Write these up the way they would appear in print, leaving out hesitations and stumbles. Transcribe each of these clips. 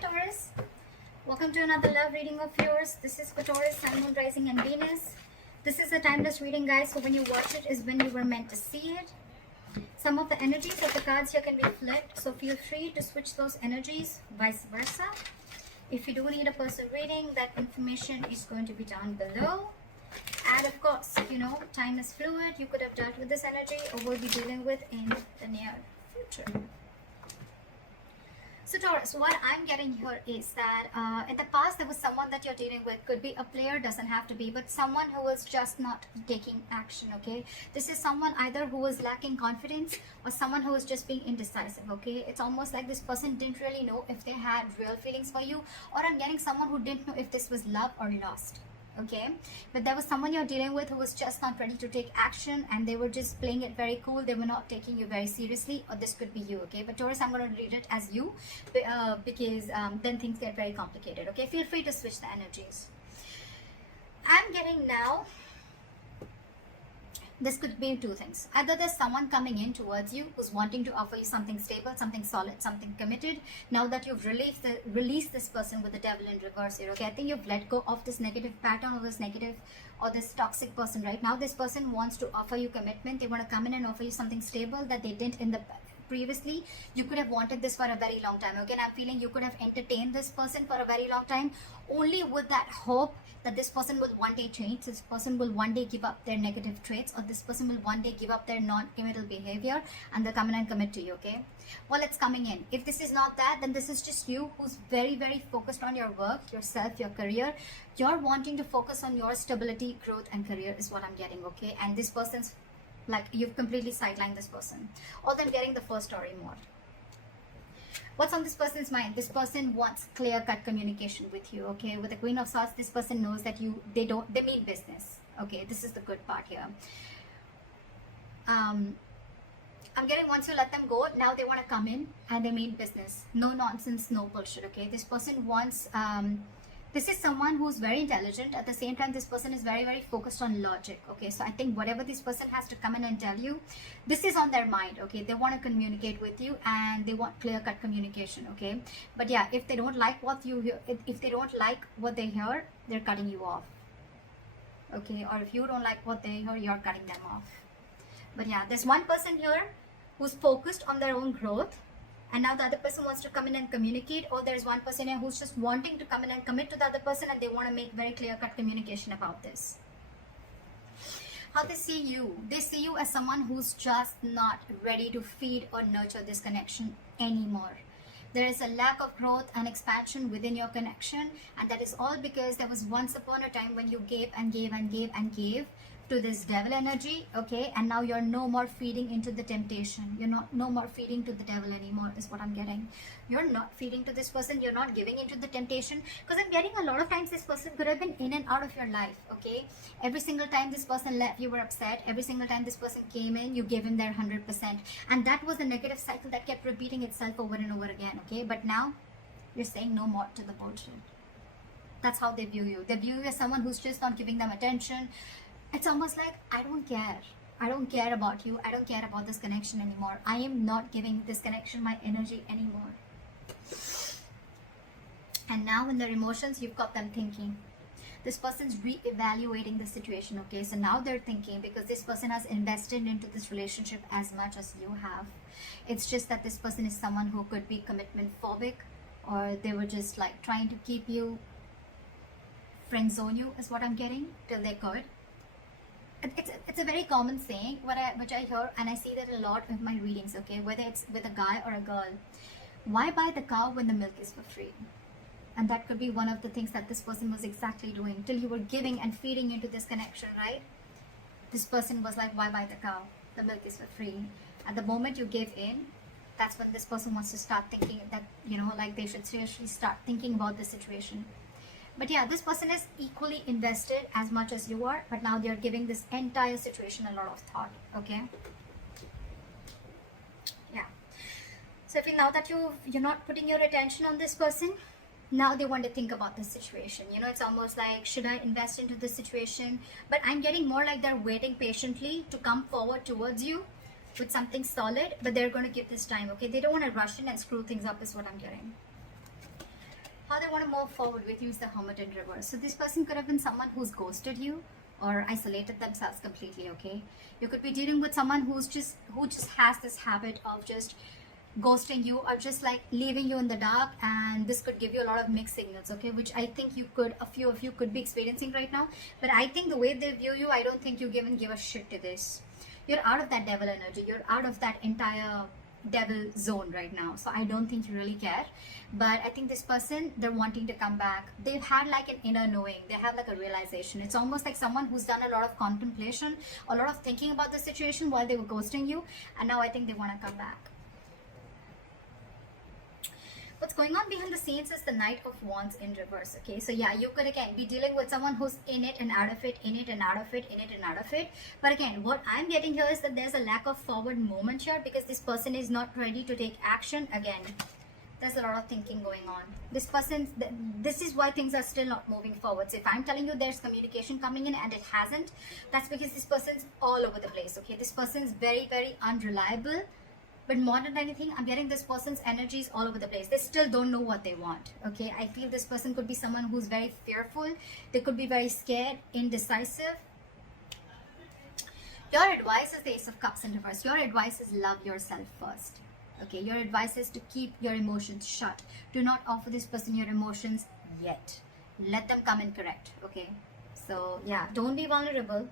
Taurus. Welcome to another love reading of yours. This is for Taurus, Sun, Moon, Rising and Venus. This is a timeless reading, guys, so when you watch it is when you were meant to see it. Some of the energies of the cards here can be flipped, so feel free to switch those energies, vice versa. If you do need a personal reading, that information is going to be down below. And of course, time is fluid. You could have dealt with this energy or will be dealing with in the near future. So Taurus, what I'm getting here is that in the past there was someone that you're dealing with. Could be a player, doesn't have to be, but someone who is just not taking action, okay? This is someone either who is lacking confidence or someone who is just being indecisive, okay? It's almost like this person didn't really know if they had real feelings for you, or I'm getting someone who didn't know if this was love or lust. Okay, but there was someone you're dealing with who was just not ready to take action, and they were just playing it very cool. They were not taking you very seriously, or this could be you. Okay, but Taurus, I'm going to read it as you because then things get very complicated. Okay, feel free to switch the energies. I'm getting now, this could be two things. Either there's someone coming in towards you who's wanting to offer you something stable, something solid, something committed. Now that you've released this person with the devil in reverse here, okay? I think you've let go of this negative pattern or this negative or this toxic person. Right now, this person wants to offer you commitment. They want to come in and offer you something stable that they didn't in the previously. You could have wanted this for a very long time. Okay, and I'm feeling you could have entertained this person for a very long time, only with that hope that this person will one day change, this person will one day give up their negative traits, or this person will one day give up their non-committal behavior and they'll come in and commit to you. Okay, well, it's coming in. If this is not that, then this is just you who's very, very focused on your work, yourself, your career. You're wanting to focus on your stability, growth and career is what I'm getting. Okay, and this person's like you've completely sidelined this person. Although I'm getting the first story more. What's on this person's mind? This person wants clear-cut communication with you. Okay, with the Queen of Swords, this person knows that they mean business. Okay, this is the good part here. I'm getting once you let them go, now they want to come in and they mean business. No nonsense, no bullshit. Okay, this person wants this is someone who's very intelligent. At the same time, this person is very, very focused on logic. Okay, so I think whatever this person has to come in and tell you, this is on their mind. Okay, they want to communicate with you and they want clear-cut communication. Okay, but yeah, if they don't like what you hear, if they don't like what they hear, they're cutting you off. Okay, or if you don't like what they hear, you're cutting them off. But yeah, there's one person here who's focused on their own growth, and now the other person wants to come in and communicate, or there's one person here who's just wanting to come in and commit to the other person, and they want to make very clear-cut communication about this. How they see you as someone who's just not ready to feed or nurture this connection anymore. There is a lack of growth and expansion within your connection, and that is all because there was once upon a time when you gave and gave and gave and gave to this devil energy. Okay, and now you're no more feeding into the temptation. You're no more feeding to the devil anymore is what I'm getting. You're not feeding to this person, you're not giving into the temptation, because I'm getting a lot of times this person could have been in and out of your life. Okay, every single time this person left, you were upset. Every single time this person came in, you gave him their 100%, and that was a negative cycle that kept repeating itself over and over again. Okay, but now you're saying no more to the bullshit. That's how they view you. They view you as someone who's just not giving them attention. It's almost like, I don't care. I don't care about you. I don't care about this connection anymore. I am not giving this connection my energy anymore. And now in their emotions, you've got them thinking. This person's re-evaluating the situation. Okay, so now they're thinking, because this person has invested into this relationship as much as you have. It's just that this person is someone who could be commitment phobic, or they were just like trying to keep you, friend zone you is what I'm getting, till they could. It's a very common saying which I hear, and I see that a lot in my readings. Okay, whether it's with a guy or a girl, why buy the cow when the milk is for free? And that could be one of the things that this person was exactly doing, till you were giving and feeding into this connection, right? This person was like, why buy the cow? The milk is for free. At the moment you give in, that's when this person wants to start thinking that, like they should seriously start thinking about the situation. But yeah, this person is equally invested as much as you are, but now they're giving this entire situation a lot of thought. Okay, yeah. So if now that you're not putting your attention on this person, now they want to think about this situation. It's almost like, should I invest into this situation? But I'm getting more like they're waiting patiently to come forward towards you with something solid, but they're going to give this time. Okay, they don't want to rush in and screw things up is what I'm getting. how they want to move forward with you is the Hermit in reverse. So this person could have been someone who's ghosted you or isolated themselves completely, okay? You could be dealing with someone who just has this habit of just ghosting you or just like leaving you in the dark, and this could give you a lot of mixed signals, okay, which I think a few of you could be experiencing right now. But I think the way they view you, I don't think you even give a shit to this. You're out of that devil energy, you're out of that entire devil zone right now, so I don't think you really care. But I think this person, they're wanting to come back. They've had like an inner knowing, they have like a realization. It's almost like someone who's done a lot of contemplation, a lot of thinking about the situation while they were ghosting you, and now I think they want to come back. What's going on behind the scenes is the Knight of Wands in reverse, okay? So yeah, you could again be dealing with someone who's in it and out of it, in it and out of it, in it and out of it. But again, what I'm getting here is that there's a lack of forward movement here because this person is not ready to take action. Again, there's a lot of thinking going on. This is why things are still not moving forward. So if I'm telling you there's communication coming in and it hasn't, that's because this person's all over the place, okay? This person's very, very unreliable. But more than anything, I'm getting this person's energies all over the place. They still don't know what they want, okay? I feel this person could be someone who's very fearful. They could be very scared, indecisive. Your advice is the Ace of Cups in reverse. Your advice is love yourself first, okay? Your advice is to keep your emotions shut. Do not offer this person your emotions yet. Let them come in correct, okay? So yeah, don't be vulnerable.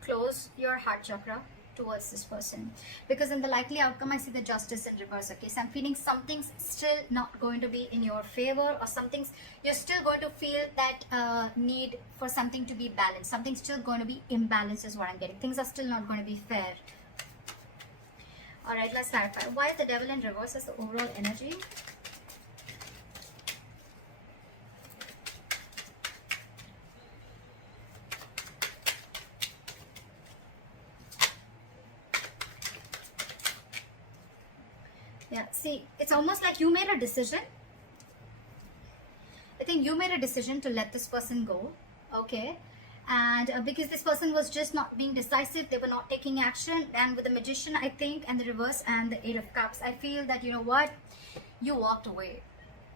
Close your heart chakra towards this person, because in the likely outcome I see the Justice in reverse, okay? So I'm feeling something's still not going to be in your favor, or you're still going to feel that need for something to be balanced. Something's still going to be imbalanced is what I'm getting. Things are still not going to be fair. All right, let's clarify. Why is the Devil in reverse as the overall energy? Yeah, see, it's almost like you made a decision. I think you made a decision to let this person go, okay? And because this person was just not being decisive, they were not taking action. And with the Magician, I think, and the reverse and the Eight of Cups, I feel that, you know what? You walked away.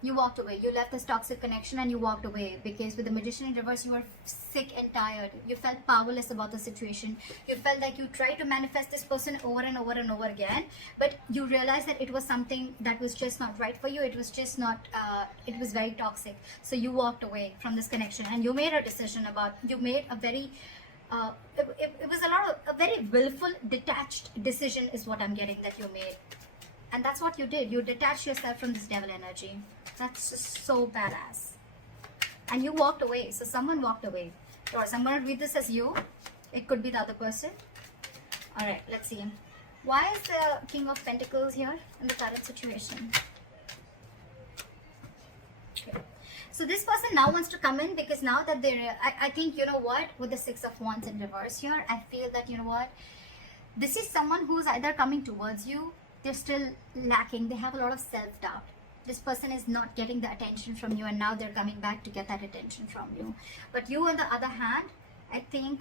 You walked away. You left this toxic connection and you walked away, because with the Magician in reverse, you were sick and tired. You felt powerless about the situation. You felt like you tried to manifest this person over and over and over again, but you realized that it was something that was just not right for you. It was just not, it was very toxic. So you walked away from this connection and you made a decision you made a very, it was a very willful, detached decision is what I'm getting that you made. And that's what you did. You detached yourself from this devil energy. That's just so badass. And you walked away. So someone walked away. Or I'm going to read this as you. It could be the other person. Alright, let's see. Why is the King of Pentacles here in the current situation? Okay. So this person now wants to come in, because now that I think, you know what, with the Six of Wands in reverse here, I feel that, you know what, this is someone who's either coming towards you, they're still lacking, they have a lot of self-doubt. This person is not getting the attention from you, and now they're coming back to get that attention from you. But you, on the other hand, I think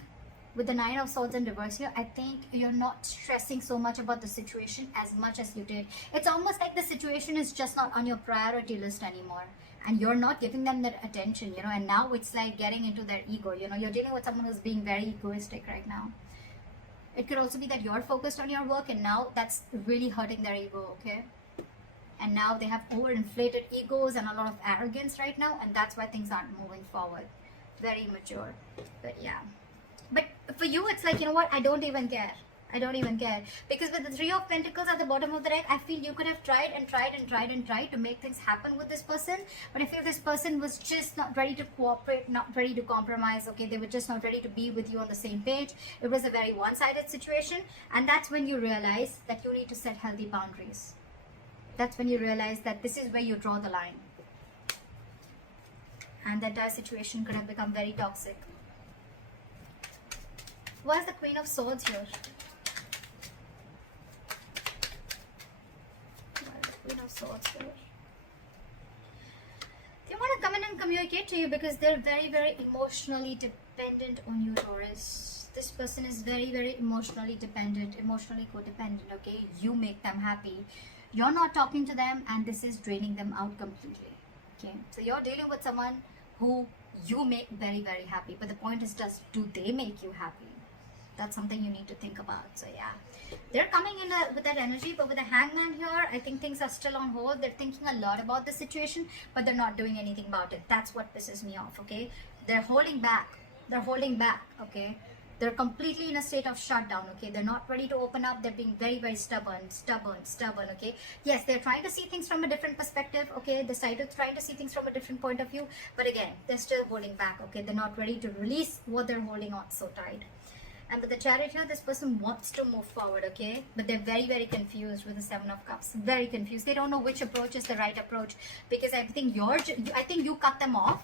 with the Nine of Swords in reverse here, I think you're not stressing so much about the situation as much as you did. It's almost like the situation is just not on your priority list anymore, and you're not giving them that attention, you know, and now it's like getting into their ego, you know. You're dealing with someone who's being very egoistic right now. It could also be that you're focused on your work, and now that's really hurting their ego, okay? And now they have overinflated egos and a lot of arrogance right now, and that's why things aren't moving forward. Very immature. But yeah. But for you, it's like, you know what, I don't even care. I don't even care. Because with the Three of Pentacles at the bottom of the deck, I feel you could have tried and tried and tried and tried to make things happen with this person. But I feel this person was just not ready to cooperate, not ready to compromise, okay? They were just not ready to be with you on the same page. It was a very one-sided situation. And that's when you realize that you need to set healthy boundaries. That's when you realize that this is where you draw the line. And the entire situation could have become very toxic. Why is the Queen of Swords here? Why is the Queen of Swords here? They want to come in and communicate to you because they're very, very emotionally dependent on you, Taurus. This person is very, very emotionally dependent, emotionally codependent, okay? You make them happy. You're not talking to them, and this is draining them out completely. Okay, so you're dealing with someone who you make very, very happy, but the point is, do they make you happy? That's something you need to think about. So yeah, they're coming in with that energy, but with the hangman here, I think things are still on hold. They're thinking a lot about the situation, but they're not doing anything about it. That's what pisses me off. Okay, they're holding back. They're holding back. Okay, they're completely in a state of shutdown. Okay, they're not ready to open up. They're being very, very stubborn. Okay, yes, they're trying to see things from a different perspective. Okay, they're trying to see things from a different point of view, but again, they're still holding back. Okay, they're not ready to release what they're holding on so tight. And with the Chariot here, this person wants to move forward, okay? But they're very, very confused with the Seven of Cups. Very confused. They don't know which approach is the right approach, because I think you cut them off,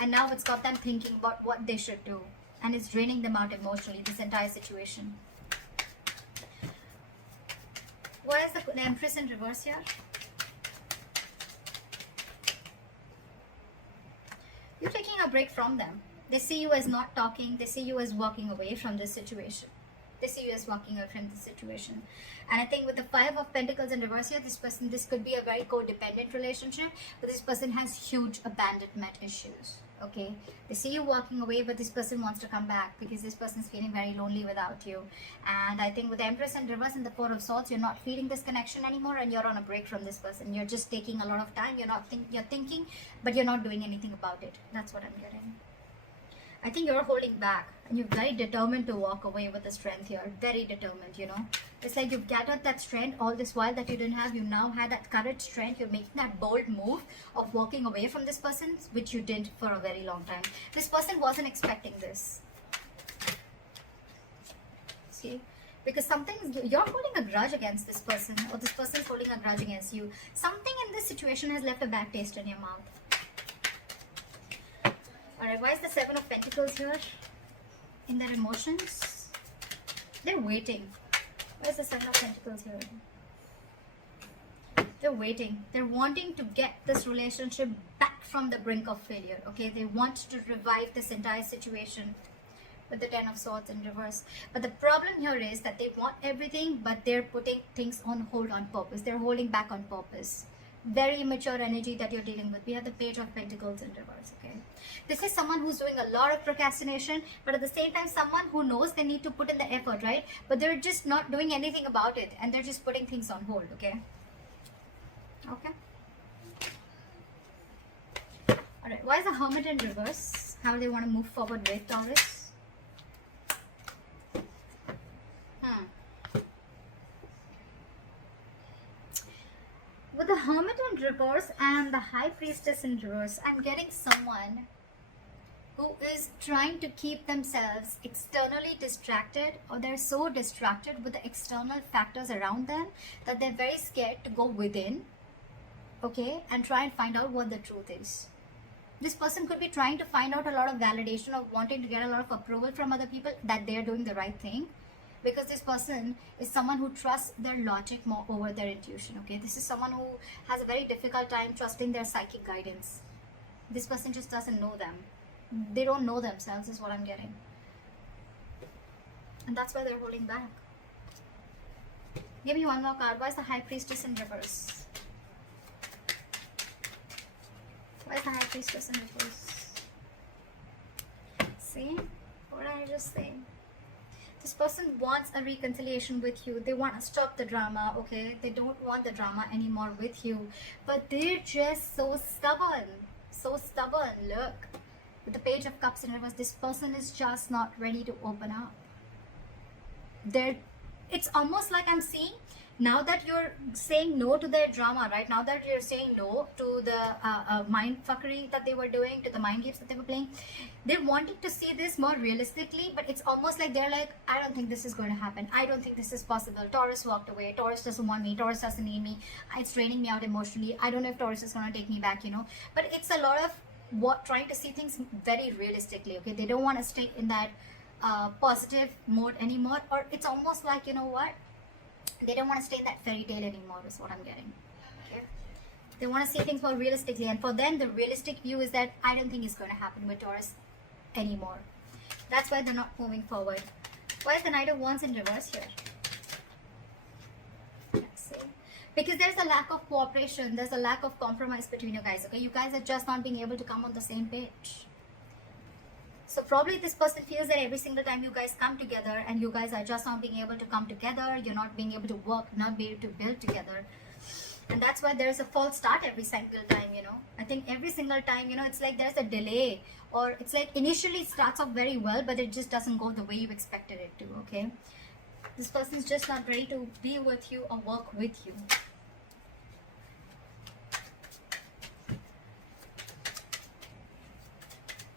and now it's got them thinking about what they should do, and it's draining them out emotionally, this entire situation. Why is the Empress in reverse here? You're taking a break from them. They see you as not talking. They see you as walking away from this situation. They see you as walking away from this situation. And I think with the Five of Pentacles in reverse here, this could be a very codependent relationship, but this person has huge abandonment issues. Okay, they see you walking away, but this person wants to come back because this person is feeling very lonely without you. And I think with the Empress in reverse and the Four of Swords, you're not feeling this connection anymore, and you're on a break from this person. You're just taking a lot of time. You're thinking, but you're not doing anything about it. That's what I'm getting. I think you're holding back, and you're very determined to walk away with the strength here. Very determined, you know. It's like you've gathered that strength all this while that you didn't have. You now had that courage, strength. You're making that bold move of walking away from this person, which you did for a very long time. This person wasn't expecting this. See? Because you're holding a grudge against this person, or this person's holding a grudge against you. Something in this situation has left a bad taste in your mouth. Alright, why is the Seven of Pentacles here? In their emotions? They're waiting. Why is the Seven of Pentacles here? They're waiting. They're wanting to get this relationship back from the brink of failure. Okay, they want to revive this entire situation with the Ten of Swords in reverse. But the problem here is that they want everything, but they're putting things on hold on purpose. They're holding back on purpose. Very immature energy that you're dealing with. We have the Page of Pentacles in reverse. Okay, this is someone who's doing a lot of procrastination, but at the same time someone who knows they need to put in the effort, right? But they're just not doing anything about it, and they're just putting things on hold. Okay. All right, why is the Hermit in reverse? How do they want to move forward with Taurus? With the Hermit in reverse and the High Priestess in reverse, I'm getting someone who is trying to keep themselves externally distracted, or they're so distracted with the external factors around them that they're very scared to go within, okay, and try and find out what the truth is. This person could be trying to find out a lot of validation, of wanting to get a lot of approval from other people that they're doing the right thing. Because this person is someone who trusts their logic more over their intuition, okay? This is someone who has a very difficult time trusting their psychic guidance. This person just doesn't know them. They don't know themselves is what I'm getting. And that's why they're holding back. Give me one more card. Why is the High Priestess in reverse? Why is the High Priestess in reverse? See? What did I just say? This person wants a reconciliation with you. They want to stop the drama, okay? They don't want the drama anymore with you. But they're just so stubborn. So stubborn. Look. With the Page of Cups in reverse, this person is just not ready to open up. It's almost like I'm seeing, now that you're saying no to their drama, right? Now that you're saying no to the mind fuckery that they were doing, to the mind games that they were playing, they wanted to see this more realistically, but it's almost like they're like, I don't think this is going to happen. I don't think this is possible. Taurus walked away. Taurus doesn't want me. Taurus doesn't need me. It's draining me out emotionally. I don't know if Taurus is going to take me back, you know. But it's a lot of trying to see things very realistically, okay? They don't want to stay in that positive mode anymore, or it's almost like, you know what? They don't want to stay in that fairy tale anymore is what I'm getting. Okay? They want to see things more realistically, and for them the realistic view is that I don't think it's going to happen with Taurus anymore. That's why they're not moving forward. Why is the Knight of Wands in reverse here? Let's see. because there's a lack of cooperation, there's a lack of compromise between you guys, okay? You guys are just not being able to come on the same page. So probably this person feels that every single time you guys come together and you guys are just not being able to come together, you're not being able to work, not be able to build together. And that's why there's a false start every single time, you know. I think every single time, you know, it's like there's a delay, or it's like initially it starts off very well, but it just doesn't go the way you expected it to, okay? This person's just not ready to be with you or work with you.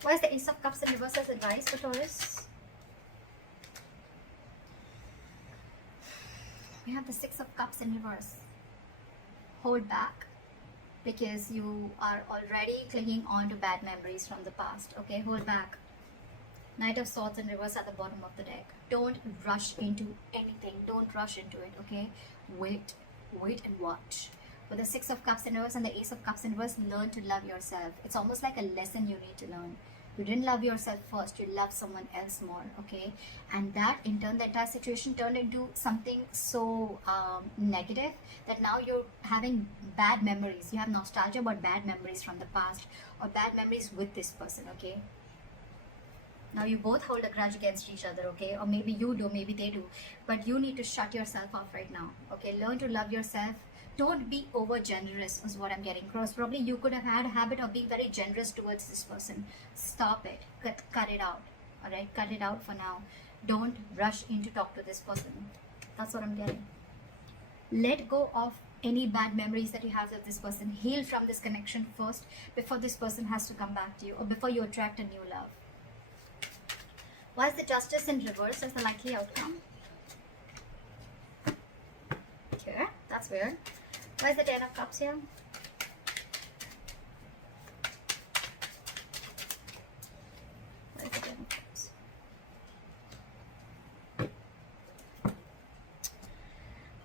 Why is the Ace of Cups in reverse as advice for Taurus? We have the Six of Cups in reverse. Hold back, because you are already clinging on to bad memories from the past, okay? Hold back. Knight of Swords in reverse at the bottom of the deck. Don't rush into anything. Don't rush into it, okay? Wait and watch. With the Six of Cups in reverse and the Ace of Cups in reverse, learn to love yourself. It's almost like a lesson you need to learn. You didn't love yourself first, you love someone else more, okay? And that in turn, the entire situation turned into something so negative that now you're having bad memories. You have nostalgia about bad memories from the past, or bad memories with this person, okay? Now you both hold a grudge against each other, okay? Or maybe you do, maybe they do. But you need to shut yourself off right now, okay? Learn to love yourself. Don't be over generous is what I'm getting across. Probably you could have had a habit of being very generous towards this person. Stop it. Cut it out. Alright? Cut it out for now. Don't rush in to talk to this person. That's what I'm getting. Let go of any bad memories that you have with this person. Heal from this connection first before this person has to come back to you, or before you attract a new love. Why is the Justice in reverse as the likely outcome? Okay, that's weird. Why is the Ten of Cups here? Why is the Ten of Cups?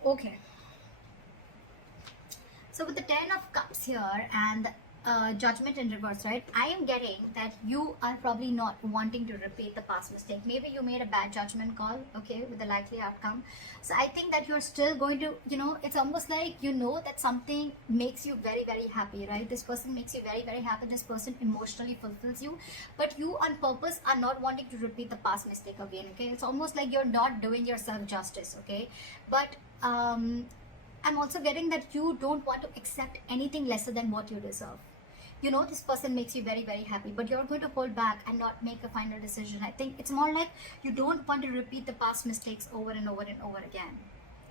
Okay. So with the Ten of Cups here and Judgment in reverse, right? I am getting that you are probably not wanting to repeat the past mistake. Maybe you made a bad judgment call, okay, with the likely outcome. So I think that you're still going to, you know, it's almost like you know that something makes you very, very happy, right? This person makes you very, very happy. This person emotionally fulfills you. But you on purpose are not wanting to repeat the past mistake again, okay? It's almost like you're not doing yourself justice, okay? But I'm also getting that you don't want to accept anything lesser than what you deserve. You know this person makes you very, very happy, but you're going to hold back and not make a final decision. I think it's more like you don't want to repeat the past mistakes over and over and over again.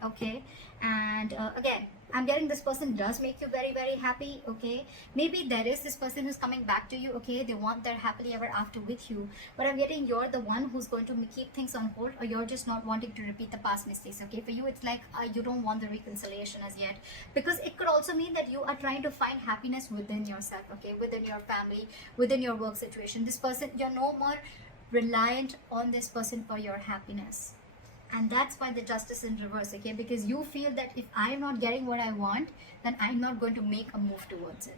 Okay, and again, I'm getting this person does make you very, very happy. Okay, maybe there is this person who's coming back to you. Okay, they want their happily ever after with you, but I'm getting you're the one who's going to keep things on hold, or you're just not wanting to repeat the past mistakes. Okay, for you it's like you don't want the reconciliation as yet, because it could also mean that you are trying to find happiness within yourself. Okay, within your family, within your work situation. This person, you're no more reliant on this person for your happiness. And that's why the Justice in reverse, okay? Because you feel that if I'm not getting what I want, then I'm not going to make a move towards it.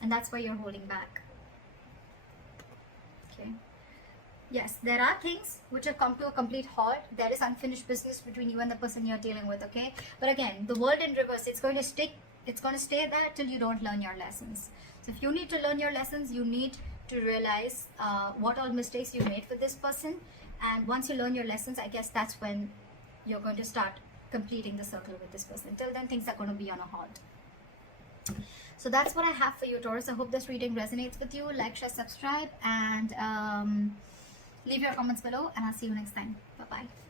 And that's why you're holding back. Okay. Yes, there are things which have come to a complete halt. There is unfinished business between you and the person you're dealing with, okay? But again, the world in reverse, it's going to stick. It's going to stay there till you don't learn your lessons. So if you need to learn your lessons, you need to realize what all mistakes you made with this person. And once you learn your lessons, I guess that's when you're going to start completing the circle with this person. Till then, things are going to be on a halt. So that's what I have for you, Taurus. I hope this reading resonates with you. Like, share, subscribe, and leave your comments below. And I'll see you next time. Bye-bye.